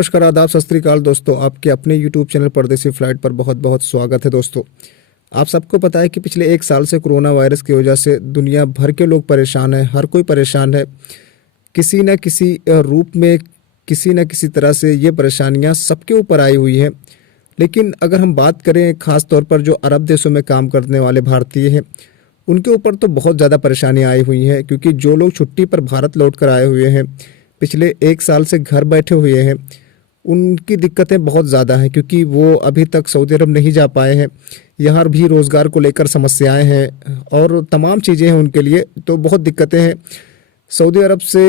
नमस्कार, आदाब, सत श्री अकाल दोस्तों। आपके अपने यूट्यूब चैनल परदेसी फ्लाइट पर बहुत बहुत स्वागत है। दोस्तों, आप सबको पता है कि पिछले 1 साल से कोरोना वायरस की वजह से दुनिया भर के लोग परेशान हैं। हर कोई परेशान है किसी न किसी रूप में, किसी न किसी तरह से ये परेशानियां सबके ऊपर आई हुई हैं। लेकिन अगर हम बात करें ख़ास तौर पर जो अरब देशों में काम करने वाले भारतीय हैं, उनके ऊपर तो बहुत ज़्यादा परेशानियां आई हुई हैं, क्योंकि जो लोग छुट्टी पर भारत लौट कर आए हुए हैं, पिछले 1 साल से घर बैठे हुए हैं, उनकी दिक्कतें बहुत ज़्यादा हैं, क्योंकि वो अभी तक सऊदी अरब नहीं जा पाए हैं। यहाँ भी रोज़गार को लेकर समस्याएं हैं और तमाम चीज़ें हैं उनके लिए, तो बहुत दिक्कतें हैं। सऊदी अरब से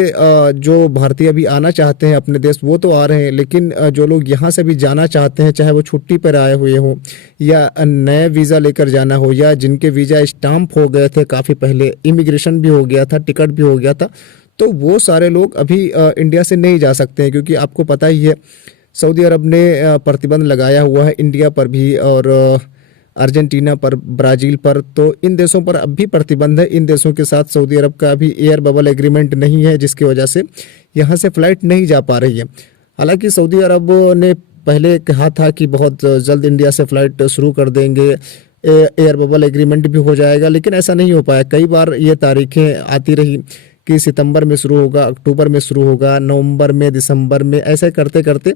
जो भारतीय अभी आना चाहते हैं अपने देश, वो तो आ रहे हैं, लेकिन जो लोग यहाँ से भी जाना चाहते हैं, चाहे वो छुट्टी पर आए हुए हों या नए वीज़ा लेकर जाना हो, या जिनके वीज़ा स्टाम्प हो गए थे काफ़ी पहले, इमिग्रेशन भी हो गया था, टिकट भी हो गया था, तो वो सारे लोग अभी इंडिया से नहीं जा सकते हैं। क्योंकि आपको पता ही है सऊदी अरब ने प्रतिबंध लगाया हुआ है इंडिया पर भी और अर्जेंटीना पर, ब्राज़ील पर। तो इन देशों पर अब भी प्रतिबंध है। इन देशों के साथ सऊदी अरब का अभी एयर बबल एग्रीमेंट नहीं है, जिसकी वजह से यहाँ से फ़्लाइट नहीं जा पा रही है। हालांकि सऊदी अरब ने पहले कहा था कि बहुत जल्द इंडिया से फ़्लाइट शुरू कर देंगे, एयर बबल एग्रीमेंट भी हो जाएगा, लेकिन ऐसा नहीं हो पाया। कई बार ये तारीखें आती रही कि सितंबर में शुरू होगा, अक्टूबर में शुरू होगा, नवंबर में, दिसंबर में, ऐसे करते करते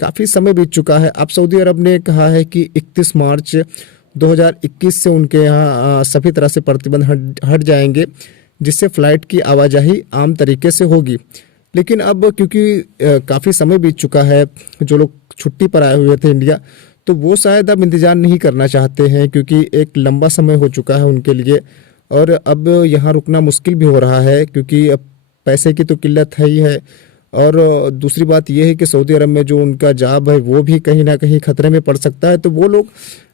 काफ़ी समय बीत चुका है। अब सऊदी अरब ने कहा है कि 31 मार्च 2021 से उनके यहाँ सभी तरह से प्रतिबंध हट जाएंगे, जिससे फ़्लाइट की आवाजाही आम तरीके से होगी। लेकिन अब क्योंकि काफ़ी समय बीत चुका है, जो लोग छुट्टी पर आए हुए थे इंडिया, तो वो शायद अब इंतज़ार नहीं करना चाहते हैं, क्योंकि एक लंबा समय हो चुका है उनके लिए और अब यहाँ रुकना मुश्किल भी हो रहा है, क्योंकि अब पैसे की तो किल्लत है ही है। और दूसरी बात यह है कि सऊदी अरब में जो उनका जॉब है वो भी कहीं ना कहीं खतरे में पड़ सकता है। तो वो लोग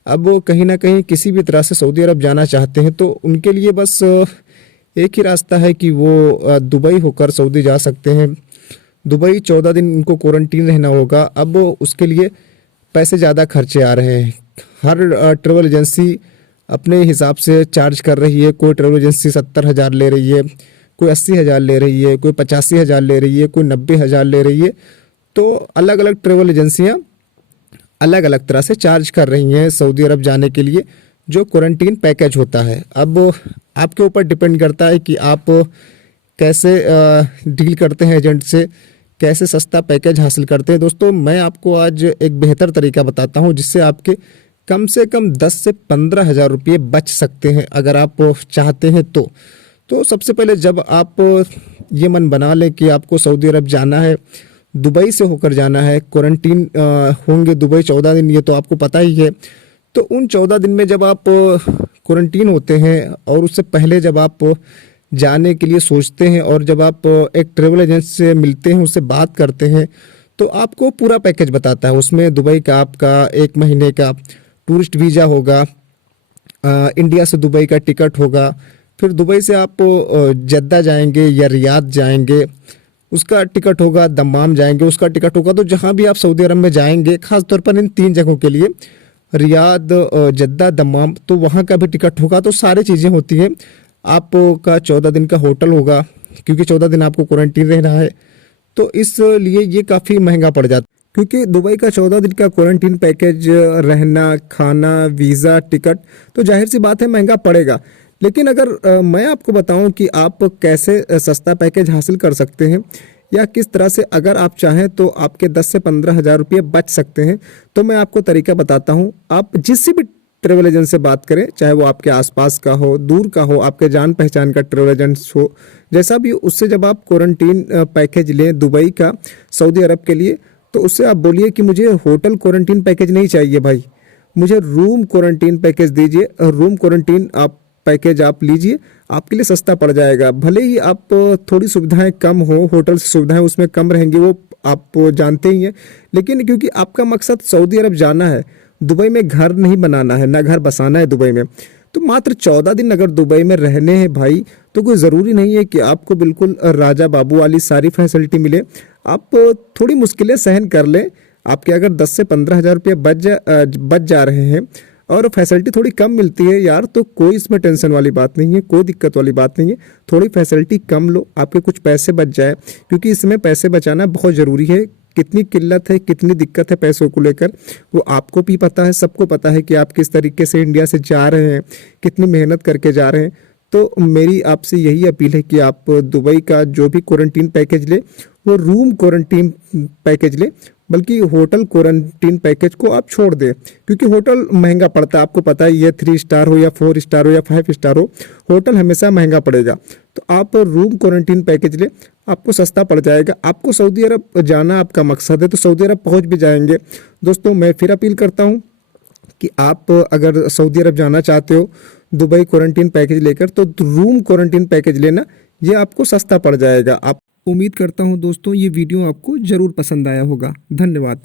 अब कहीं ना कहीं किसी भी तरह से सऊदी अरब जाना चाहते हैं, तो उनके लिए बस एक ही रास्ता है कि वो दुबई होकर सऊदी जा सकते हैं। दुबई 14 दिन उनको क्वारंटीन रहना होगा। अब उसके लिए पैसे ज़्यादा खर्चे आ रहे हैं। हर ट्रेवल एजेंसी अपने हिसाब से चार्ज कर रही है। कोई ट्रेवल एजेंसी 70,000 ले रही है, कोई 80,000 ले रही है, कोई 85,000 ले रही है, कोई 90,000 ले रही है। तो अलग अलग ट्रेवल एजेंसियां अलग अलग तरह से चार्ज कर रही हैं सऊदी अरब जाने के लिए जो क्वारंटीन पैकेज होता है। अब आपके ऊपर डिपेंड करता है कि आप कैसे डील करते हैं एजेंट से, कैसे सस्ता पैकेज हासिल करते हैं। दोस्तों, मैं आपको आज एक बेहतर तरीका बताता हूं, जिससे आपके कम से कम 10 से 15,000 रुपये बच सकते हैं अगर आप चाहते हैं तो सबसे पहले जब आप ये मन बना लें कि आपको सऊदी अरब जाना है, दुबई से होकर जाना है, क्वारंटीन होंगे दुबई 14 दिन, ये तो आपको पता ही है। तो उन 14 दिन में जब आप क्वारंटीन होते हैं और उससे पहले जब आप जाने के लिए सोचते हैं और जब आप एक ट्रेवल एजेंट से मिलते हैं, उससे बात करते हैं, तो आपको पूरा पैकेज बताता है। उसमें दुबई का आपका 1 महीने का टूरिस्ट वीज़ा होगा, इंडिया से दुबई का टिकट होगा, फिर दुबई से आप जद्दा जाएंगे या रियाद जाएंगे, उसका टिकट होगा, दम्माम जाएंगे, उसका टिकट होगा। तो जहां भी आप सऊदी अरब में जाएंगे, खास तौर पर इन 3 जगहों के लिए, रियाद, जद्दा, दम्माम, तो वहां का भी टिकट होगा। तो सारी चीज़ें होती हैं। आपका 14 दिन का होटल होगा, क्योंकि 14 दिन आपको क्वारंटीन रहना है, तो इसलिए ये काफ़ी महंगा पड़ जाता है। क्योंकि दुबई का 14 दिन का क्वारंटीन पैकेज, रहना, खाना, वीज़ा, टिकट, तो जाहिर सी बात है महंगा पड़ेगा। लेकिन अगर मैं आपको बताऊं कि आप कैसे सस्ता पैकेज हासिल कर सकते हैं या किस तरह से अगर आप चाहें तो आपके 10 से 15,000 रुपये बच सकते हैं, तो मैं आपको तरीका बताता हूं। आप जिससे भी ट्रेवल एजेंट से बात करें, चाहे वो आपके आसपास का हो, दूर का हो, आपके जान पहचान का ट्रेवल एजेंट हो, जैसा भी, उससे जब आप क्वारंटीन पैकेज लें दुबई का सऊदी अरब के लिए, तो उससे आप बोलिए कि मुझे होटल क्वारंटीन पैकेज नहीं चाहिए भाई, मुझे रूम क्वारंटीन पैकेज दीजिए। रूम क्वारंटीन आप पैकेज आप लीजिए, आपके लिए सस्ता पड़ जाएगा। भले ही आप थोड़ी सुविधाएं कम हो, होटल से सुविधाएं उसमें कम रहेंगी, वो आप जानते ही हैं, लेकिन क्योंकि आपका मकसद सऊदी अरब जाना है, दुबई में घर नहीं बनाना है, ना घर बसाना है दुबई में, तो मात्र 14 दिन अगर दुबई में रहने हैं भाई, तो कोई ज़रूरी नहीं है कि आपको बिल्कुल राजा बाबू वाली सारी फैसिलिटी मिले। आप थोड़ी मुश्किलें सहन कर लें। आपके अगर 10 से 15,000 रुपये बच जा रहे हैं और फैसिलिटी थोड़ी कम मिलती है यार, तो कोई इसमें टेंशन वाली बात नहीं है, कोई दिक्कत वाली बात नहीं है। थोड़ी फैसिलिटी कम लो, आपके कुछ पैसे बच जाए, क्योंकि इसमें पैसे बचाना बहुत ज़रूरी है। कितनी किल्लत है, कितनी दिक्कत है पैसों को लेकर, वो आपको भी पता है, सबको पता है कि आप किस तरीके से इंडिया से जा रहे हैं, कितनी मेहनत करके जा रहे हैं। तो मेरी आपसे यही अपील है कि आप दुबई का जो भी क्वारंटीन पैकेज ले, वो रूम क्वारंटीन पैकेज ले, बल्कि होटल क्वारंटीन पैकेज को आप छोड़ दें, क्योंकि होटल महंगा पड़ता है। आपको पता है, ये 3 स्टार हो या 4 स्टार हो या 5 स्टार हो, होटल हमेशा महंगा पड़ेगा। तो आप रूम क्वारंटीन पैकेज ले, आपको सस्ता पड़ जाएगा। आपको सऊदी अरब जाना आपका मकसद है तो सऊदी अरब पहुंच भी जाएंगे। दोस्तों, मैं फिर अपील करता हूं कि आप अगर सऊदी अरब जाना चाहते हो दुबई क्वारंटीन पैकेज लेकर, तो रूम क्वारंटीन पैकेज लेना, ये आपको सस्ता पड़ जाएगा। आप उम्मीद करता हूं दोस्तों ये वीडियो आपको ज़रूर पसंद आया होगा। धन्यवाद।